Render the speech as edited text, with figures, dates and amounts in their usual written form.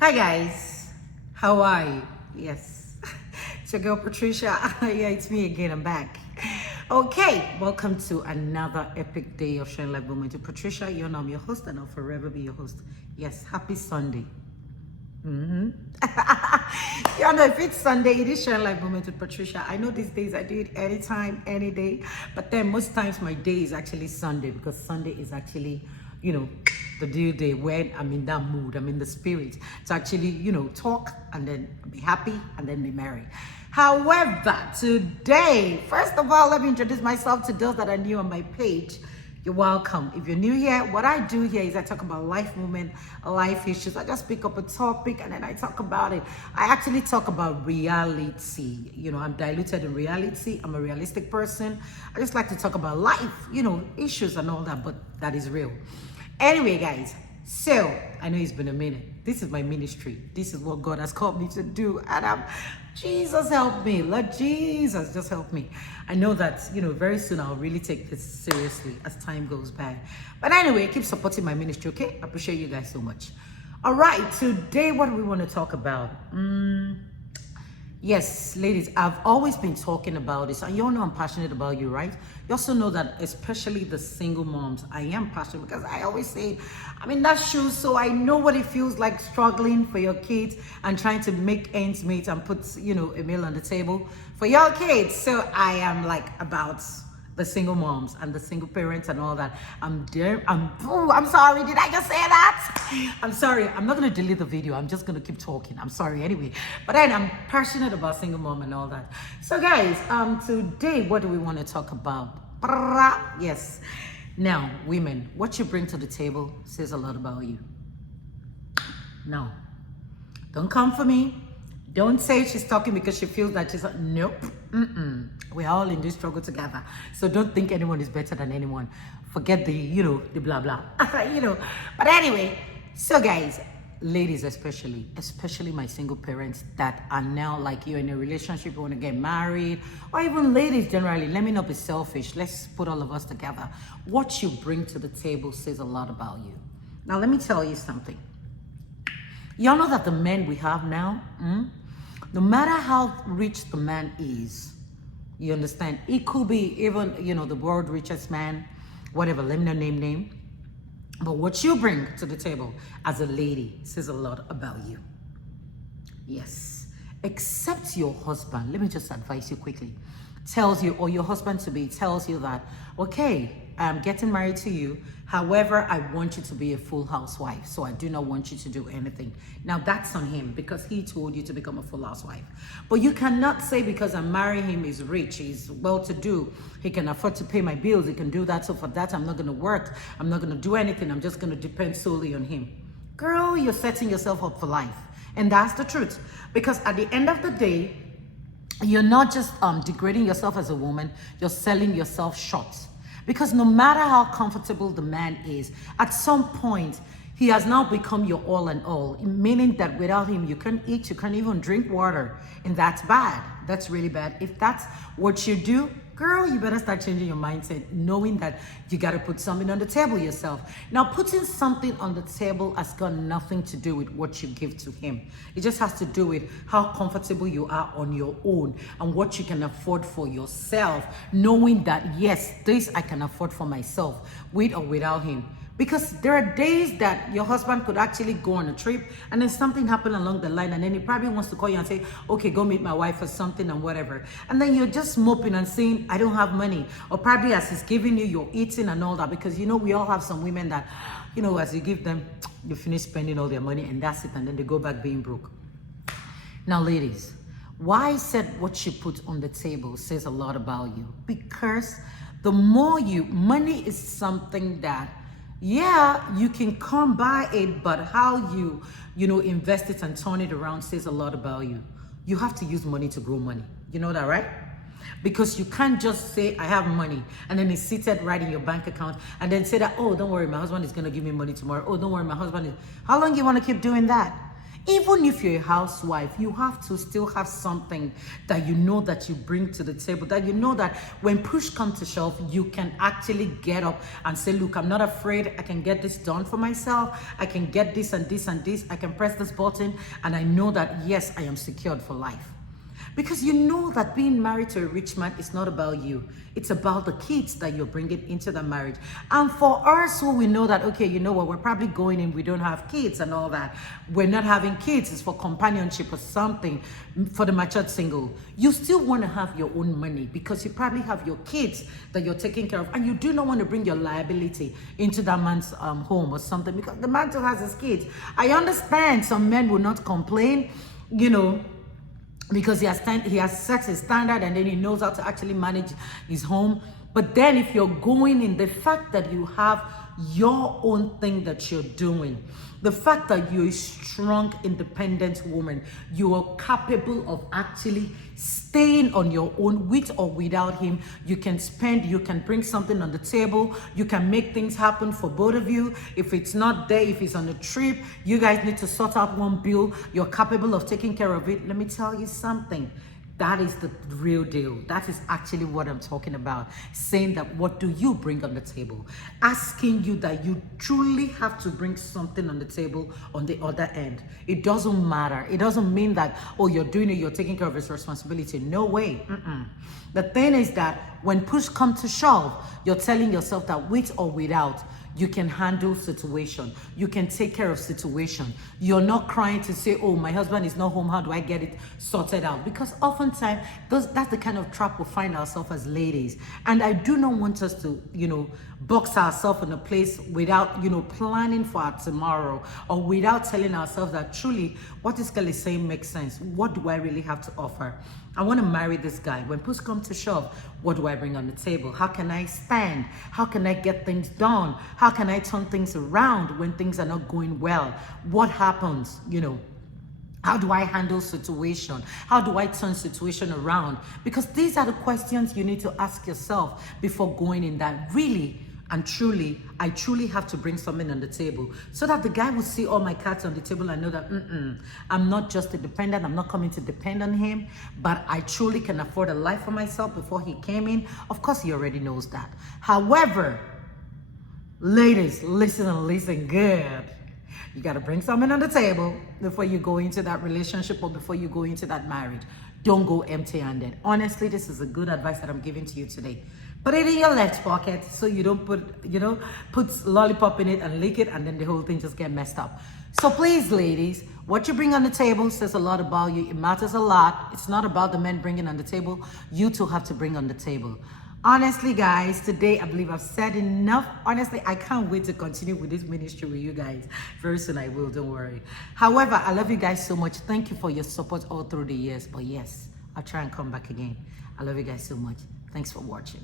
Hi guys, how are you? Yes, it's your girl Patricia. Yeah, it's me again. I'm back. Okay, welcome to another epic day of sharing life moment with Patricia. You know I'm your host, and I'll forever be your host. Yes, happy Sunday. You know, if it's Sunday, it is sharing life moment with Patricia. I know these days I do it anytime, any day, but then most times my day is actually Sunday because Sunday is actually, the due day when I'm in that mood, I'm in the spirit to actually, talk and then be happy and then be merry. However, today, first of all, let me introduce myself to those that are new on my page. You're welcome. If you're new here, what I do here is I talk about life movement, life issues. I just pick up a topic and then I talk about it. I actually talk about reality. I'm diluted in reality. I'm a realistic person. I just like to talk about life, issues and all that, but that is real. Anyway, guys, so I know it's been a minute. This is my ministry. This is what God has called me to do. And Jesus help me. Lord Jesus, just help me. I know that, very soon I'll really take this seriously as time goes by. But anyway, keep supporting my ministry, okay? I appreciate you guys so much. All right, today what do we want to talk about? Yes, ladies, I've always been talking about this, and you all know I'm passionate about you, right? You also know that, especially the single moms, I am passionate because I always say, I'm in that shoes, so I know what it feels like struggling for your kids and trying to make ends meet and put, a meal on the table for your kids. So I am like about the single moms and the single parents and all that. I'm sorry, did I just say that? I'm sorry, I'm not gonna delete the video, I'm just gonna keep talking. I'm sorry anyway. But then I'm passionate about single mom and all that. So guys, today what do we want to talk about? Yes. Now, women, what you bring to the table says a lot about you. No. Don't come for me. Don't say she's talking because she feels that she's like, nope. We're all in this struggle together. So don't think anyone is better than anyone. Forget the, the blah, blah. But anyway, so guys, ladies especially my single parents that are now like you're in a relationship, you want to get married, or even ladies generally, let me not be selfish. Let's put all of us together. What you bring to the table says a lot about you. Now, let me tell you something. Y'all know that the men we have now, no matter how rich the man is, you understand? It could be even, the world richest man, whatever, let me not name. But what you bring to the table as a lady says a lot about you. Yes. Except your husband, let me just advise you quickly, tells you, or your husband to be tells you that, okay, I'm getting married to you. However, I want you to be a full housewife. So I do not want you to do anything. Now that's on him because he told you to become a full housewife. But you cannot say because I'm marrying him, he's rich, he's well-to-do, he can afford to pay my bills, he can do that. So for that, I'm not going to work. I'm not going to do anything. I'm just going to depend solely on him. Girl, you're setting yourself up for life. And that's the truth. Because at the end of the day, you're not just degrading yourself as a woman, you're selling yourself short. Because no matter how comfortable the man is, at some point, he has now become your all and all, meaning that without him, you can't eat, you can't even drink water. And that's bad. That's really bad. If that's what you do, girl, you better start changing your mindset, knowing that you got to put something on the table yourself. Now, putting something on the table has got nothing to do with what you give to him. It just has to do with how comfortable you are on your own and what you can afford for yourself, knowing that, yes, this I can afford for myself, with or without him. Because there are days that your husband could actually go on a trip and then something happened along the line and then he probably wants to call you and say, okay, go meet my wife or something and whatever. And then you're just moping and saying, I don't have money. Or probably as he's giving you, you're eating and all that. Because, we all have some women that, as you give them, you finish spending all their money and that's it. And then they go back being broke. Now, ladies, why I said what you put on the table says a lot about you. Because the more money is something that, yeah, you can come by it, but how you invest it and turn it around says a lot about you. You have to use money to grow money. You know that, right? Because you can't just say, I have money, and then it's seated right in your bank account, and then say that, oh, don't worry, my husband is going to give me money tomorrow. Oh, don't worry, my husband is... How long do you want to keep doing that? Even if you're a housewife, you have to still have something that you know that you bring to the table, that you know that when push comes to shove, you can actually get up and say, look, I'm not afraid. I can get this done for myself. I can get this and this and this. I can press this button. And I know that, yes, I am secured for life. Because you know that being married to a rich man is not about you. It's about the kids that you're bringing into the marriage. And for us who we know that, okay, you know what, we're probably going in, we don't have kids and all that. We're not having kids, it's for companionship or something for the matured single. You still want to have your own money because you probably have your kids that you're taking care of. And you do not want to bring your liability into that man's home or something because the man still has his kids. I understand some men will not complain, you know, because he has set his standard and then he knows how to actually manage his home. But then if you're going in, the fact that you have your own thing that you're doing, the fact that you're a strong, independent woman, you are capable of actually staying on your own with or without him. You can spend, you can bring something on the table, you can make things happen for both of you. If it's not there, if he's on a trip, you guys need to sort out one bill, you're capable of taking care of it. Let me tell you something. That is the real deal. That is actually what I'm talking about. Saying that, what do you bring on the table? Asking you that you truly have to bring something on the table on the other end. It doesn't matter. It doesn't mean that, oh, you're doing it, you're taking care of his responsibility. No way. The thing is that when push comes to shove, you're telling yourself that with or without, you can handle situation. You can take care of situation. You're not crying to say, oh, my husband is not home. How do I get it sorted out? Because oftentimes that's the kind of trap we find ourselves as ladies. And I do not want us to, you know, box ourselves in a place without, you know, planning for our tomorrow or without telling ourselves that truly what this girl is saying makes sense. What do I really have to offer? I want to marry this guy. When push comes to shove, what do I bring on the table? How can I stand? How can I get things done? How can I turn things around when things are not going well? What happens, you know? How do I handle situation? How do I turn situation around? Because these are the questions you need to ask yourself before going in that really and truly, I truly have to bring something on the table so that the guy will see all my cards on the table and know that I'm not just a dependent. I'm not coming to depend on him, but I truly can afford a life for myself before he came in. Of course, he already knows that. However, ladies, listen and listen good. You got to bring something on the table before you go into that relationship or before you go into that marriage. Don't go empty-handed. Honestly, this is a good advice that I'm giving to you today. Put it in your left pocket so you don't put lollipop in it and lick it and then the whole thing just get messed up. So please, ladies, what you bring on the table says a lot about you. It matters a lot. It's not about the men bringing on the table. You two have to bring on the table. Honestly, guys, today I believe I've said enough. Honestly, I can't wait to continue with this ministry with you guys. Very soon I will, don't worry. However, I love you guys so much. Thank you for your support all through the years. But yes, I'll try and come back again. I love you guys so much. Thanks for watching.